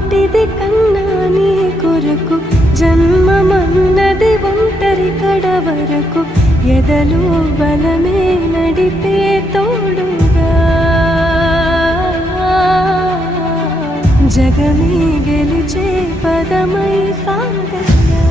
వాటిది కన్నా నీ కొరకు జన్మమన్నది ఒంటరి కడ వరకు ఎదలో బలమే నడిపే తోడుగా జగమే గెలిచే పదమై సాగగా